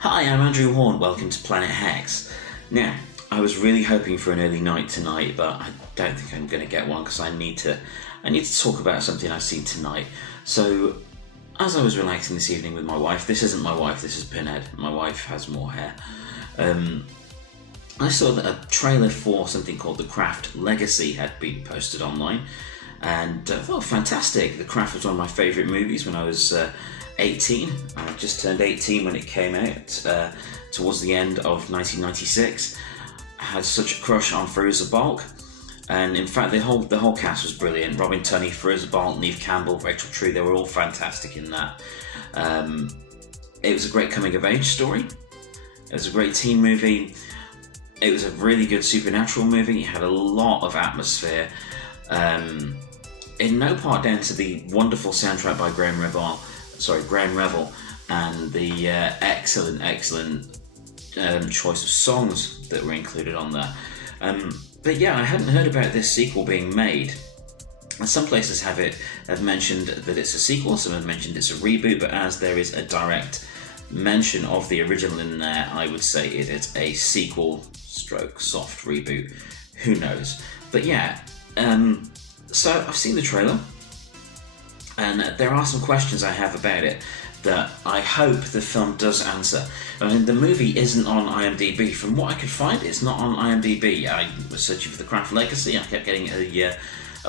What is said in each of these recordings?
Hi, I'm Andrew Horn, welcome to Planet Hex. Now, I was really hoping for an early night tonight, but I don't think I'm going to get one because I need to talk about something I've seen tonight. So, as I was relaxing this evening with my wife, this isn't my wife, this is Pinhead, my wife has more hair, I saw that a trailer for something called The Craft Legacy had been posted online, and thought, fantastic. The Craft was one of my favourite movies when I was 18. I just turned 18 when it came out, towards the end of 1996. I had such a crush on Firuza Balk, and in fact the whole cast was brilliant. Robin Tunney, Firuza Balk, Neve Campbell, Rachel True, they were all fantastic in that. It was a great coming of age story. It was a great teen movie. It was a really good supernatural movie. It had a lot of atmosphere. In no part down to the wonderful soundtrack by Graham Revel, and the excellent choice of songs that were included on there. But yeah, I hadn't heard about this sequel being made. Some places have mentioned that it's a sequel, some have mentioned it's a reboot, but as there is a direct mention of the original in there, I would say it is a sequel stroke soft reboot. Who knows? But yeah, so I've seen the trailer, and there are some questions I have about it that I hope the film does answer. I mean, the movie isn't on IMDb. From what I could find, it's not on IMDb. I was searching for The Craft Legacy. I kept getting a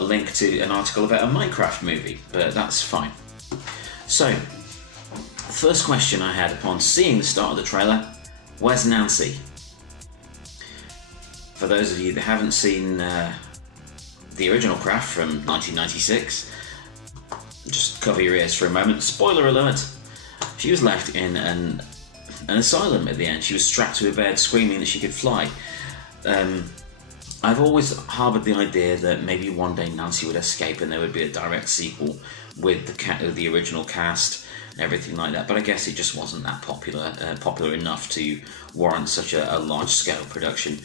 link to an article about a Minecraft movie, but that's fine. So, the first question I had upon seeing the start of the trailer, where's Nancy? For those of you that haven't seen the original Craft from 1996, just cover your ears for a moment. Spoiler alert! She was left in an asylum at the end. She was strapped to a bed screaming that she could fly. I've always harboured the idea that maybe one day Nancy would escape and there would be a direct sequel with the original cast and everything like that, but I guess it just wasn't that popular enough to warrant such a large-scale production.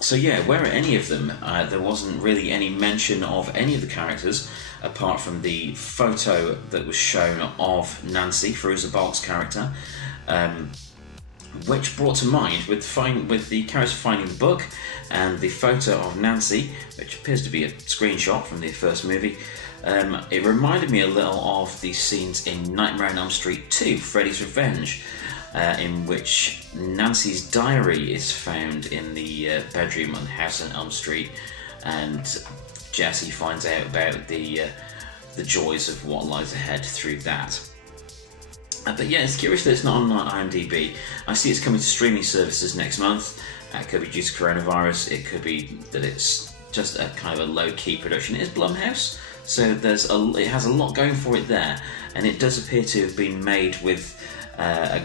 So yeah, where are any of them? There wasn't really any mention of any of the characters, apart from the photo that was shown of Nancy, Firuza Balk's character, which brought to mind, with the character finding the book and the photo of Nancy, which appears to be a screenshot from the first movie, it reminded me a little of the scenes in Nightmare on Elm Street 2, Freddy's Revenge, in which Nancy's diary is found in the bedroom on House on Elm Street, and Jesse finds out about the joys of what lies ahead through that. But yeah, it's curious that it's not on IMDb. I see it's coming to streaming services next month. It could be due to coronavirus. It could be that it's just a kind of a low-key production. It is Blumhouse, so it has a lot going for it there, and it does appear to have been made with a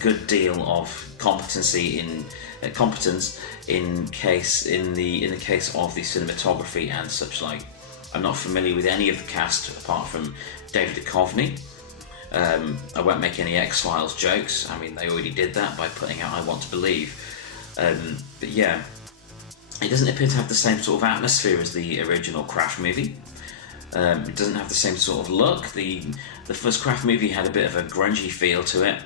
good deal of competence in the case of the cinematography and such like. I'm not familiar with any of the cast apart from David Duchovny. I won't make any X-Files jokes. I mean, they already did that by putting out I Want to Believe. But yeah, it doesn't appear to have the same sort of atmosphere as the original Craft movie. It doesn't have the same sort of look. The first Craft movie had a bit of a grungy feel to it,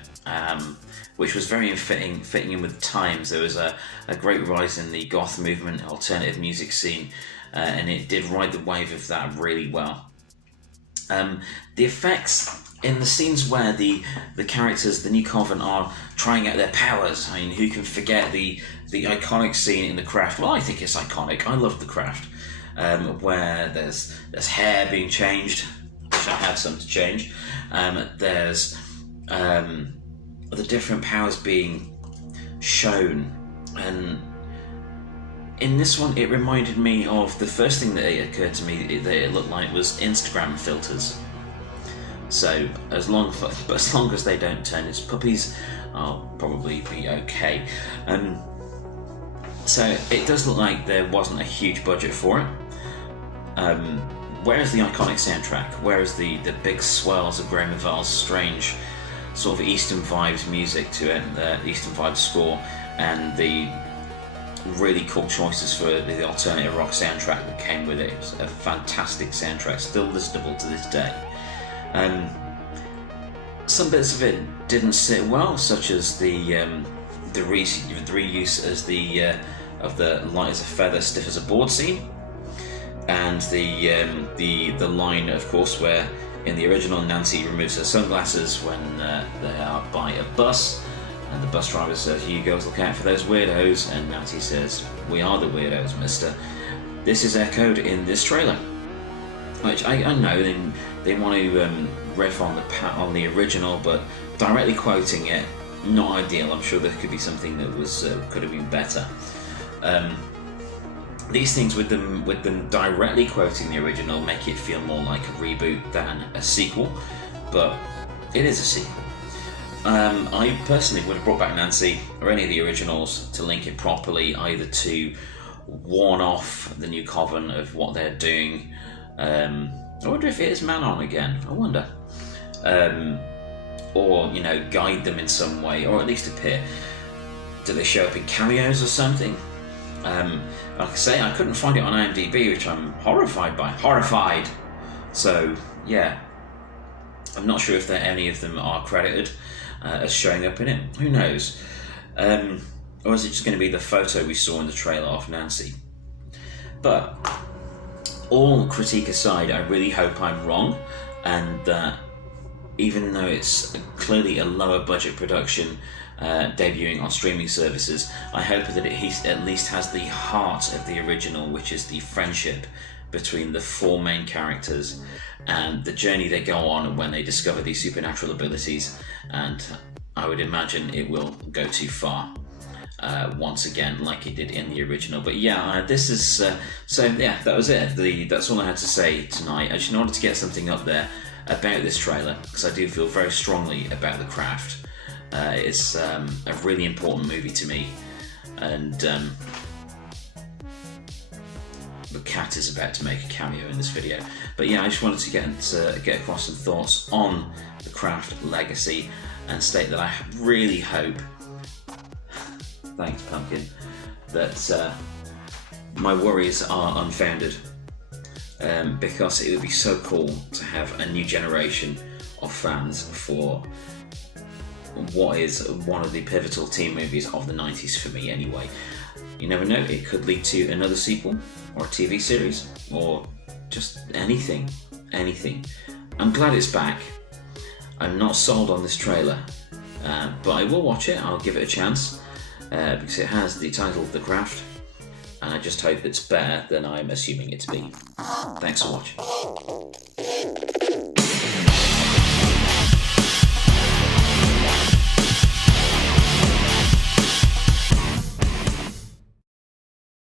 which was very fitting in with the times. There was a great rise in the goth movement, alternative music scene, and it did ride the wave of that really well. The effects in the scenes where the characters, the New Coven, are trying out their powers. I mean, who can forget the iconic scene in The Craft? Well, I think it's iconic. I love The Craft. Where there's hair being changed, which I had some to change. There's the different powers being shown, and in this one it reminded me of the first thing that occurred to me that it looked like was Instagram filters. So as long as they don't turn into puppies, I'll probably be okay. So it does look like there wasn't a huge budget for it. Where is the iconic soundtrack? Where is the big swirls of Graham Revel's strange sort of Eastern vibes music to it, the Eastern vibes score, and the really cool choices for the alternative rock soundtrack that came with it? It was a fantastic soundtrack, still listenable to this day. Some bits of it didn't sit well, such as the reuse as of the light as a feather, stiff as a board scene, and the line, of course, where in the original Nancy removes her sunglasses when they are by a bus, and the bus driver says, "You girls look out for those weirdos," and Nancy says, "We are the weirdos, mister." This is echoed in this trailer, which I know they want to riff on the original, but directly quoting it, not ideal. I'm sure there could be something that could have been better. These things with them directly quoting the original make it feel more like a reboot than a sequel, but it is a sequel. I personally would have brought back Nancy or any of the originals to link it properly, either to warn off the new coven of what they're doing. I wonder if it is Manon again. I wonder. Or, guide them in some way, or at least appear. Do they show up in cameos or something? Like I say, I couldn't find it on IMDb, which I'm horrified by. Horrified! So, yeah. I'm not sure if any of them are credited as showing up in it. Who knows? Or is it just going to be the photo we saw in the trailer of Nancy? But, all critique aside, I really hope I'm wrong, and that even though it's clearly a lower budget production debuting on streaming services, I hope that it at least has the heart of the original, which is the friendship between the four main characters and the journey they go on when they discover these supernatural abilities. And I would imagine it will go too far once again, like it did in the original. But yeah, this is so yeah, that was it. That's all I had to say tonight. I just wanted to get something up there about this trailer, because I do feel very strongly about The Craft. It's a really important movie to me, and the cat is about to make a cameo in this video. But yeah, I just wanted to get across some thoughts on The Craft legacy, and state that I really hope, thanks Pumpkin, that my worries are unfounded. Because it would be so cool to have a new generation of fans for what is one of the pivotal teen movies of the 90s for me anyway. You never know, it could lead to another sequel, or a TV series, or just anything. I'm glad it's back. I'm not sold on this trailer, but I will watch it. I'll give it a chance, because it has the title The Craft, and I just hope it's better than I'm assuming it to be. Thanks for watching.